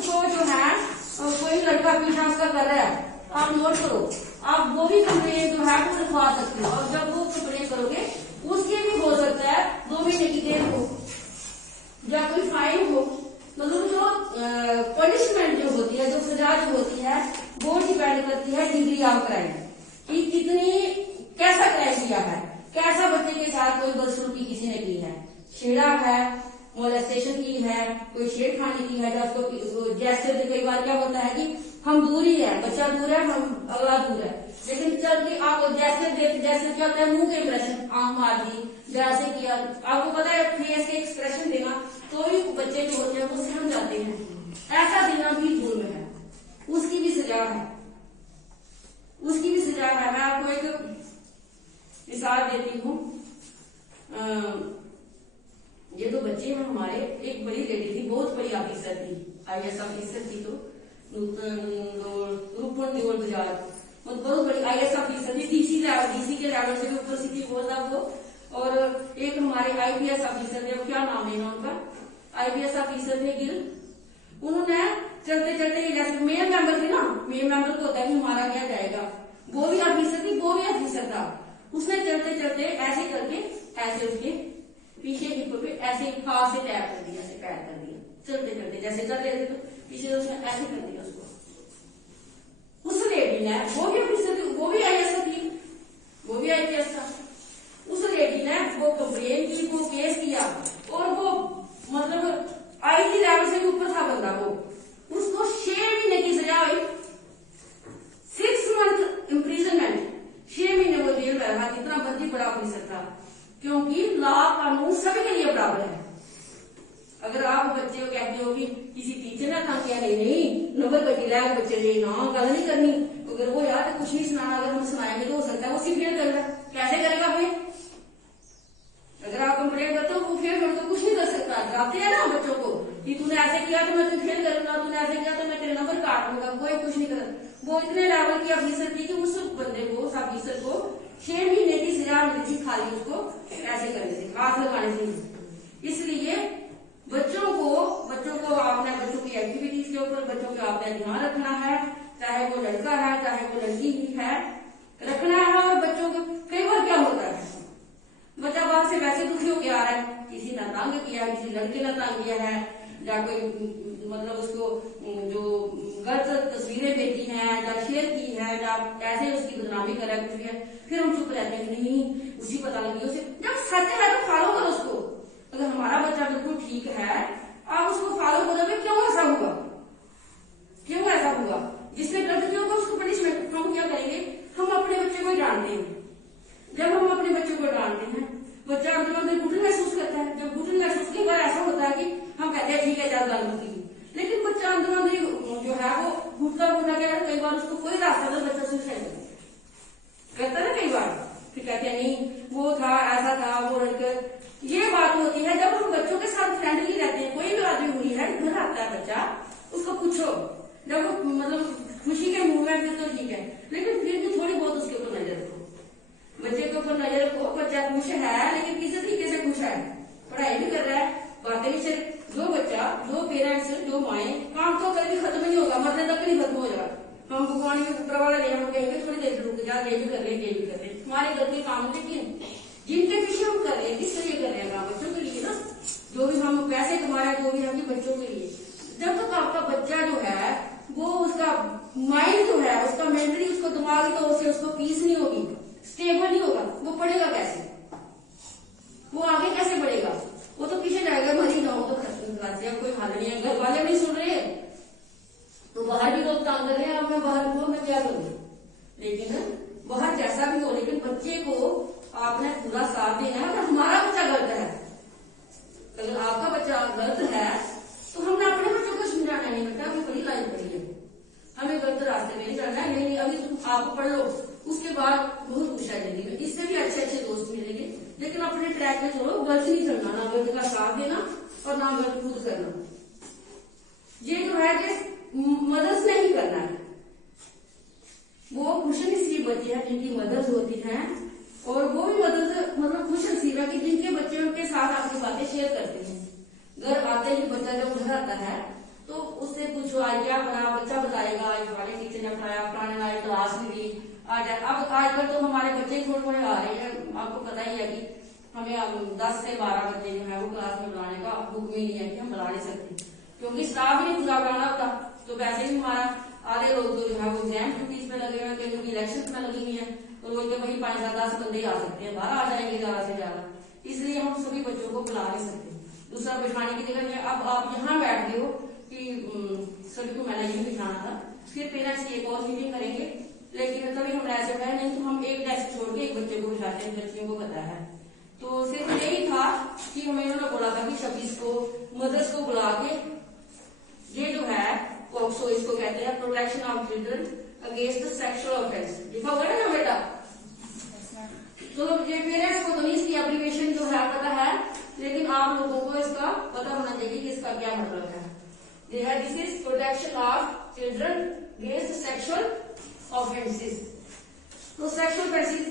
उसको जो है कोई लड़का पीछा उसका कर रहा है, आप नोट करो, आप वो भी कंप्लेन जो है वो लिखवा सकते हो। और जब वो कंप्लेन करोगे उसके भी हो सकता है 2 महीने की जेल हो या कोई फाइन हो। मतलब जो पनिशमेंट जो होती है, जो सजा जो होती है, वो डिपेंड करती है डिग्री ऑफ क्राइम कि कितनी कैसा क्राइम किया है, कैसा बच्चे के साथ कोई बदसलूकी किसी ने की है, छेड़ा है, मोलेस्टेशन की है, कोई छेड़खानी की है, जैसे कई बार क्या होता है कि हम दूर ही है, बच्चा दूर है, हम अगला दूर है, लेकिन चल के आप जैसे क्या होता है, मुंह के इंप्रेशन, आंख मार दी, जैसे किया, आपको पता है फेस के एक्सप्रेशन देना, तो भी बच्चे जो होते हैं वो सहम जाते हैं। ऐसा देना भी जुर्म है, उसकी भी सजा है, उसकी भी सजा है। मैं आपको एक मिसाल देती हूँ। ये तो बच्चे हैं हमारे, एक बड़ी लेडी थी, बहुत बड़ी ऑफिसर थी, IAS ऑफिसर थी, तो रूपन निगोल बाजार, बहुत बड़ी IAS ऑफिसर थी, डीसी के लेवल से भी ऊपर सी थी वो तब वो। और एक हमारे IPS ऑफिसर थे, क्या नाम है ना उनका, IPS ऑफिसर थे गिल। उन्होंने चलते चलते जैसे मेल मेंबर थे ना, मेल मेंबर को होता है कि मारा क्या जाएगा, वो भी ऑफिसर थी, वो भी ऑफिसर था। उसने चलते चलते ऐसे करके ऐसे उसके पीछे हिप पे ऐसे हाथ से टैप कर दिया, ऐसे पैर कर दिया, चलते चलते जैसे कर रहे थे तो पीछे से उसने ऐसे कर दिया उसको। उस लेडी ने, वो भी ऑफिसर थी, वो भी IAS थी, वो भी IPS था, उस लेडी ने वो कंप्लेन की, वो केस किया, और वो मतलब IG लेवल से भी ऊपर था बंदा, वो उसको 6 महीने की सजा हुई, 6 मंथ इम्प्रिजनमेंट, 6 महीने वो जेल में रहा। इतना बंदी बड़ा ऑफिसर था, क्योंकि लॉ कानून सभी के लिए बराबर है। अगर आप बच्चे को कहते हो कि किसी टीचर ने कहा किया, नहीं नंबर कटी ला बच्चे ने ना गल नहीं करनी, अगर वो यार कुछ नहीं सुनाना, अगर हम सुनाएंगे तो हो सकता है वो फेल करेगा, कैसे करेगा फिर? अगर आप कंप्लेन करते हो वो फेल कर तो कुछ नहीं कर सकता, डराते हैं ना बच्चों को कि तूने ऐसे किया तो मैं तुझे फेल करूंगा, तूने ऐसे किया तो मैं तेरे नंबर काट दूंगा, कोई कुछ नहीं कर। वो इतने लेवल की ऑफिसर थी कि उस बंदे को, उस ऑफिसर को 6 महीने की सजा मिली थी, खाली उसको ऐसे करने से, हाथ लगाने से। इसलिए बच्चों को आपने बच्चों की एक्टिविटीज के ऊपर बच्चों का आपने ध्यान रखना है, चाहे वो लड़का है चाहे वो लड़की ही है, रखना है। और बच्चों को कई बार क्या होता है, बच्चा बाहर से वैसे दुखी होकर आ रहा है, किसी ने तंग किया, किसी लड़के ने तंग किया है, या कोई मतलब उसको जो गलत तस्वीरें भेजी हैं या शेयर की है या ऐसे उसकी बदनामी कर रहा है कुछ है, फिर हम चुप रहते हैं कि नहीं उसी पता लगी उसे। जब सच है तो फॉलो करो उसको। अगर हमारा बच्चा बिल्कुल ठीक है, आप उसको फॉलो करोगे, क्यों ऐसा हुआ, क्यों ऐसा हुआ, जिसने गलत किया होगा उसको पनिशमेंट। हम क्या करेंगे, हम अपने बच्चे को डांटते हैं। जब हम अपने बच्चों को डांटते हैं, बच्चा अंदर घुटन महसूस करता है। जब घुटन महसूस की बार ऐसा होता है कि हम कहते हैं ठीक है चल गल होगी, लेकिन बच्चा अंदर जो है वो घुटता घुटना क्या, कई बार उसको कोई रास्ता नहीं, बच्चा सुसाइड करता है ना कई बार, फिर कहते हैं नहीं वो था ऐसा था वो लड़कर। ये बात होती है जब हम बच्चों के साथ फ्रेंडली रहते हैं, कोई भी आदमी हुई है घर आता है बच्चा, उसको पूछो, जब वो मतलब खुशी के मुंह में फिर तो ठीक है, लेकिन फिर भी थोड़ी बहुत उसके ऊपर नजर रखो, बच्चे के ऊपर नजर रखो। बच्चा खुश है लेकिन किस तरीके से खुश है, पढ़ाई भी कर रहा है, बातें भी चल। जो बच्चा, जो पेरेंट्स, जो माए, काम तो कभी खत्म नहीं होगा, मरने तक नहीं खत्म हो जाएगा। हम भगवान के ऊपर वाला ले, हम कहेंगे थोड़ी देर रुक जा, ये भी कर ले, ये भी कर ले, हमारे घर के काम, लेकिन जिनके पीछे हम कर रहे हैं किस लिए कर रहे हैं, बच्चों के लिए ना, जो भी हम पैसे कमा रहे हैं जो भी हम बच्चों के लिए। जब तक आपका बच्चा जो है वो उसका माइंड जो है उसका मेंटली, उसको दिमागी तौर से उसको पीस नहीं होगी, स्टेबल नहीं होगा, वो पढ़ेगा कैसे, वो आगे कैसे बढ़ेगा, वो तो पीछे जाएगा, मरी जाऊं तो कोई हाल नहीं है, घर वाले नहीं सुन रहे तो बाहर भी लोग तंग कर रहे हैं, अब मैं बाहर हूँ मैं क्या करूँ, लेकिन बाहर जैसा भी हो, लेकिन बच्चे को आपने पूरा साथ देना है। हमारा बच्चा गलत है, अगर आपका बच्चा गलत है तो हमने अपने बच्चों को समझाना नहीं, बेटा हमें बड़ी लाइन पड़ी है, हमें गलत रास्ते में नहीं चलना है, नहीं अभी तुम आप पढ़ लो, उसके बाद बहुत कुछ है जिंदगी में, इससे भी अच्छे अच्छे दोस्त मिलेंगे, लेकिन अपने ट्रैक में चलो, गलत नहीं चलना, ना गलत का साथ देना और ना गलत खुद करना। ये जो है कि मदद से ही करना है, वो खुश नसीब बच्चे हैं जिनकी मदद होती है, और वो भी मदद मतलब खुश नसीब है कि जिनके बच्चे उनके साथ अपनी बातें शेयर करते हैं। घर आते ही बच्चा जब घर आता है तो उससे कुछ पूछो आज क्या बना, बच्चा बताएगा आज हमारे टीचर ने पढ़ाया, पुराने लाए क्लास में भी आज। अब आजकल तो हमारे बच्चे थोड़े थोड़े आ रहे हैं, आपको पता ही है कि हमें 10 से 12 बच्चे जो है वो क्लास में बुलाने का हुक्म ही नहीं है कि हम बुला नहीं सकते, क्योंकि स्टाफ ही नहीं पूरा बुलाना होता। तो वैसे भी हमारा आधे लोग तो जो है वो एग्जाम ड्यूटीज में लगे हुए हैं, कहीं लोग इलेक्शन में लगी हुई है, तो रोज के वही 5-7-10 बंदे आ सकते हैं, 12 आ जाएंगे ज्यादा से ज्यादा, इसलिए हम सभी बच्चों को बुला नहीं सकते। दूसरा बिठाने की जगह है, अब आप यहाँ बैठ गए हो कि सभी को मैंने यही बिठाना था, फिर पेरेंट्स की एक और मीटिंग करेंगे, लेकिन तभी हम ऐसे कहे नहीं तो हम एक डेस्क छोड़ के एक बच्चे को बिठाते हैं, बच्चियों को पता है। तो सिर्फ यही था कि हमें इन्होंने बोला था कि 26 को मदर्स को बुला के ये जो है पॉक्सो इसको कहते हैं, protection of children against sexual offence, लिखा हुआ है ना बेटा। तो ये पेरेंट्स को तो नहीं इसकी एप्लीकेशन जो है पता है, लेकिन आप लोगों को इसका पता होना चाहिए कि इसका क्या मतलब है। This is protection of children against sexual offences. तो सेक्सुअल ऑफेंसेस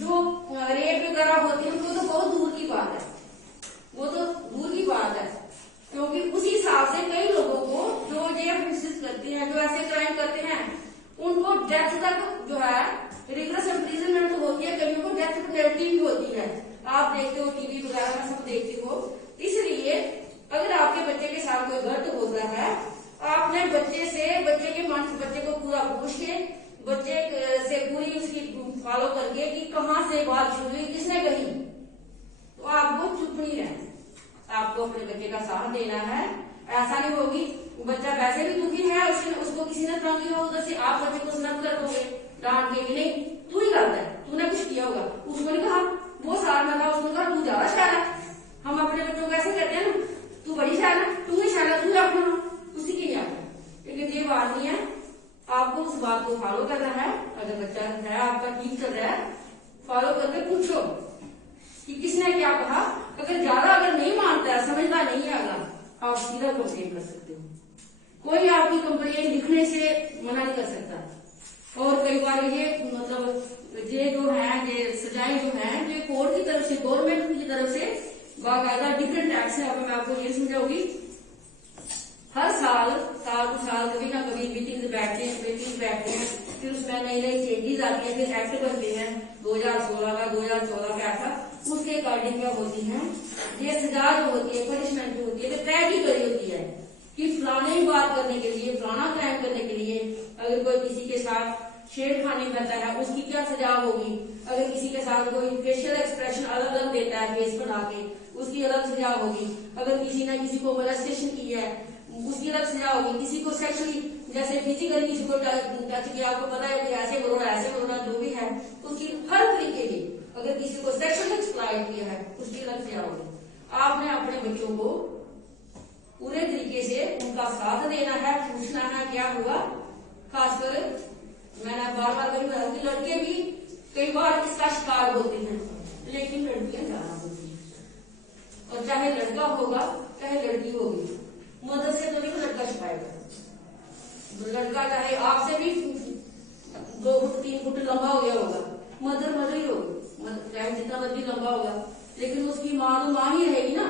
जो रेप वगैरह होती है उनको तो बहुत दूर की बात है, वो तो दूर की बात है, क्योंकि उसी हिसाब से कई लोगों को जो ये ऑफेंसेस करते हैं, जो ऐसे क्राइम करते हैं, उनको डेथ तक जो है रिग्रेस इम्प्रिजनमेंट होती है, कईयों को डेथ पेनल्टी भी होती है। आप देखते हो टीवी वगैरह में सब देखते हो। इसलिए अगर आपके बच्चे के साथ कोई गलत होता है, आपने बच्चे के मन से बच्चे को पूरा पूछ के, बच्चे से पूरी उसकी फॉलो करके कि कहाँ से बात शुरू हुई, किसने कही, तो आपको चुप नहीं रहना, आपको अपने बच्चे का साथ देना है। ऐसा नहीं होगी बच्चा वैसे भी दुखी है, उसको किसी ने तंग किया, उधर से आप बच्चे को सुनत कर दोगे डांट के, नहीं तू ही गलत है, तूने कुछ किया होगा, उसको नहीं कहा, वो साथ में था, उसने कहा तू ज्यादा शायर है। हम अपने बच्चों को ऐसे कहते हैं ना, तू बड़ी शायर है, तू ही शायर है, तू अपना उसी की नहीं आता, लेकिन ये बात नहीं है। आपको उस बात को फॉलो करना है। अगर बच्चा है आपका ठीक चल रहा है, फॉलो करके पूछो कि किसने क्या कहा। अगर ज्यादा अगर नहीं मानता है, समझता नहीं है, अगर आप सीधा कंप्लेन कर सकते हो, कोई आपकी कंप्लेन लिखने से मना नहीं कर सकता। और कई बार ये मतलब ये जो है ये सजाएं जो है ये कोर्ट की तरफ से, गवर्नमेंट की तरफ से बाकायदा डिफरेंट टैक्स है। अब मैं आपको ये समझाऊंगी, हर साल कभी ना कभी मीटिंग्स बैठते हैं, फिर उसमें नई नई चेंजेस आती है, फिर एक्ट बनते हैं 2016 का, 2014 का ऐसा, उसके अकॉर्डिंग क्या होती है ये सजा जो होती है, पनिशमेंट जो होती है तो तय की करी होती है कि फलाने ही बात करने के लिए, फलाना क्राइम करने के लिए अगर कोई किसी के साथ छेड़खानी करता है उसकी क्या सजा होगी, अगर किसी के साथ कोई फेशियल एक्सप्रेशन अलग अलग देता है फेस बना के उसकी अलग सजा होगी, अगर किसी ने किसी को मोलेस्टेशन की है उसकी अलग सजा होगी, किसी को सेक्सुअली जैसे फिजिकली किसी को टच किया, आपको पता है कि ऐसे करोना जो भी है उसकी हर तरीके की, अगर किसी को सेक्सुअल एक्सप्लॉइट किया है उसकी अलग सजा होगी। आपने अपने बच्चों को पूरे तरीके से उनका साथ देना है, पूछना है क्या हुआ। खासकर मैंने बार बार कभी बताया कि लड़के भी कई बार इसका शिकार होते हैं, लेकिन लड़कियां ज्यादा होती हैं। और चाहे लड़का होगा चाहे लड़की होगी, मदद से तो नहीं लड़का छिपाएगा। लड़का चाहे आपसे भी 2 फुट 3 फुट लंबा हो गया होगा, मदर ही होगी, चाहे जितना मर्जी लंबा होगा, लेकिन उसकी माँ तो माँ ही रहेगी ना,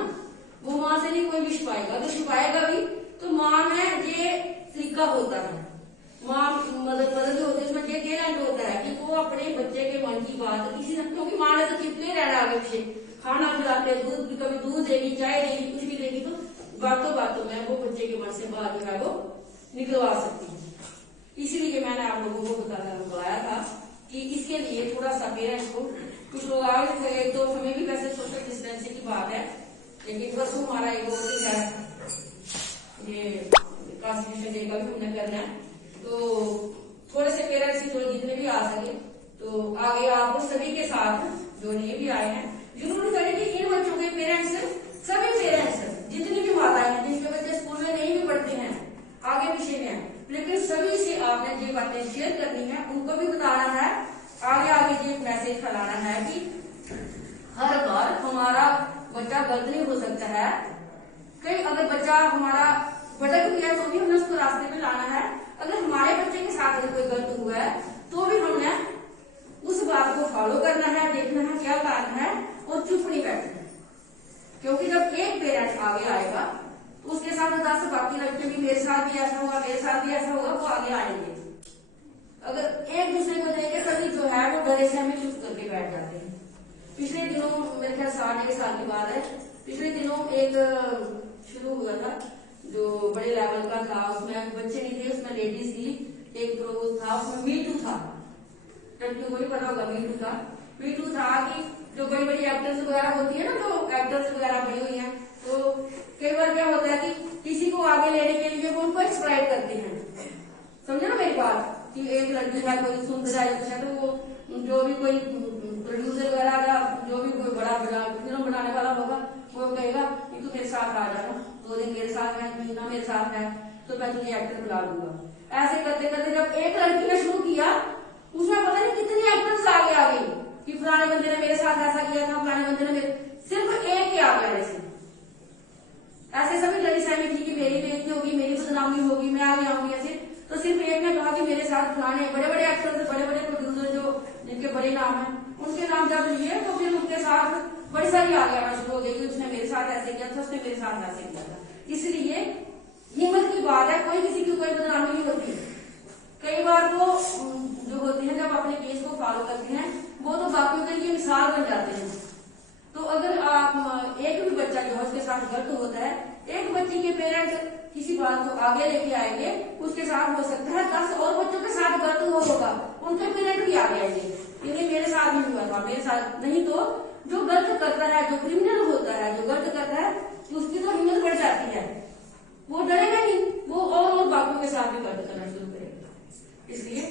वो माँ से नहीं कोई भी छिपाएगा। अगर छिपाएगा भी तो माँ में ये तरीका होता है, माँ मदर जो होती है उसमें ये टैलेंट होता है कि वो अपने बच्चे के मन की बात किसी ने, क्योंकि माँ ने तो चिपले रहना आगे पीछे, खाना खिलाते कभी दूध देगी, चाय देगी, कुछ भी देगी, तो बातों में वो बच्चे के मन से बात जो है वो निकलवा सकती है। इसीलिए मैंने आप लोगों को बताया था कि इसके लिए थोड़ा सा पेरेंट्स को, कुछ लोग आगे तो हमें भी वैसे सोशल डिस्टेंसिंग की बात है, लेकिन परसों हमारा एक और दिन है ये कॉन्स्टिट्यूशन डे का भी हमने करना है, तो थोड़े से पेरेंट्स ही थोड़े जितने भी आ सके तो आगे आप सभी के साथ जो नहीं भी आए हैं जरूर करें कि इन बच्चों के पेरेंट्स, सभी पेरेंट्स जितनी भी माताएं हैं जिनके बच्चे स्कूल में नहीं भी पढ़ते हैं, आगे पीछे में है, लेकिन सभी से आपने ये बातें शेयर करनी है, उनको भी बताना है, आगे ये मैसेज फैलाना है कि हर बार हमारा बच्चा गलत नहीं हो सकता है। कई अगर बच्चा हमारा भटक गया तो भी हमने उसको रास्ते में लाना है। अगर हमारे बच्चे के साथ अगर कोई गलत हुआ है तो भी हमने उस बात को फॉलो करना है, देखना है क्या कारण है और चुप नहीं बैठना है, क्योंकि जब एक पेरेंट आगे आएगा तो उसके साथ 10 बाकी लड़के भी मेरे साथ भी ऐसा होगा, मेरे साथ भी ऐसा होगा, वो आगे आएंगे। अगर एक दूसरे को देख के कभी जो है वो डरे से हमें चुप करके बैठ जाते हैं। पिछले दिनों मेरे ख्याल 1.5 साल की बात है, पिछले दिनों एक शुरू हुआ था जो बड़े लेवल का था, उसमें बच्चे नहीं थे, उसमें लेडीज थी, एक प्रोग्राम था, उसमें मीटू था, लड़कियों को भी पता होगा मीटू था। मीटू था कि जो बड़ी बड़ी एक्टर्स वगैरह होती है ना, जो एक्टर्स वगैरह बनी हुई हैं, तो कई बार क्या होता है कि किसी को आगे लेने के लिए वो उनको एक्सप्लॉइट करते हैं। समझे ना मेरी बात, कि एक लड़की है, कोई सुंदर है कुछ है, तो वो जो भी कोई प्रोड्यूसर वगैरह या जो भी कोई बड़ा फिल्म बनाने वाला होगा, वो कहेगा कि तू मेरे साथ आ जाना, 2 दिन मेरे साथ है, महीना मेरे साथ है, तो मैं तुझे एक्टर बुला लूंगा। ऐसे करते करते जब एक लड़की ने शुरू किया, उसमें पता नहीं कितनी एक्टर्स आगे आ गई कि फलाने बंदे ने मेरे साथ ऐसा किया था, फलाने बंदे ने मेरे, सिर्फ एक ही आ गया। ऐसे सभी लड़ी सहमी थी कि मेरी बेइज्जती होगी, मेरी बदनामी होगी, मैं आगे आऊंगी ऐसे, तो सिर्फ एक ने कहा कि मेरे साथ फलाने बड़े बड़े एक्टर्स, बड़े बड़े प्रोड्यूसर जो जिनके बड़े नाम है, उनके नाम जब लिए तो फिर उनके साथ बड़ी सारी आगे आना शुरू हो गई कि उसने मेरे साथ ऐसे किया था, उसने मेरे साथ ऐसे किया था। इसलिए हिम्मत की बात है, कोई किसी की कोई बदनामी नहीं होती। कई बार वो जो होते हैं जब अपने केस को फॉलो करते हैं, वो तो बाकियों के लिए मिसाल बन जाते हैं। तो अगर आप एक भी बच्चा जो है उसके साथ गलत होता है, एक बच्ची के पेरेंट किसी बात को आगे लेके आएंगे, उसके साथ हो सकता है 10 और बच्चों के साथ गलत होगा, उनके पेरेंट भी आगे आएंगे, क्योंकि मेरे साथ नहीं हुआ था, मेरे साथ नहीं। तो जो गलत करता है, जो क्रिमिनल होता है, जो गलत करता है, उसकी तो हिम्मत बढ़ जाती है, वो डरेगा नहीं, वो और बाकियों के साथ भी गलत करना शुरू करेगा। इसलिए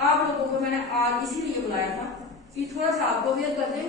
आप लोगों को मैंने आज इसीलिए बुलाया था कि थोड़ा सा आपको अवेयर कर दे।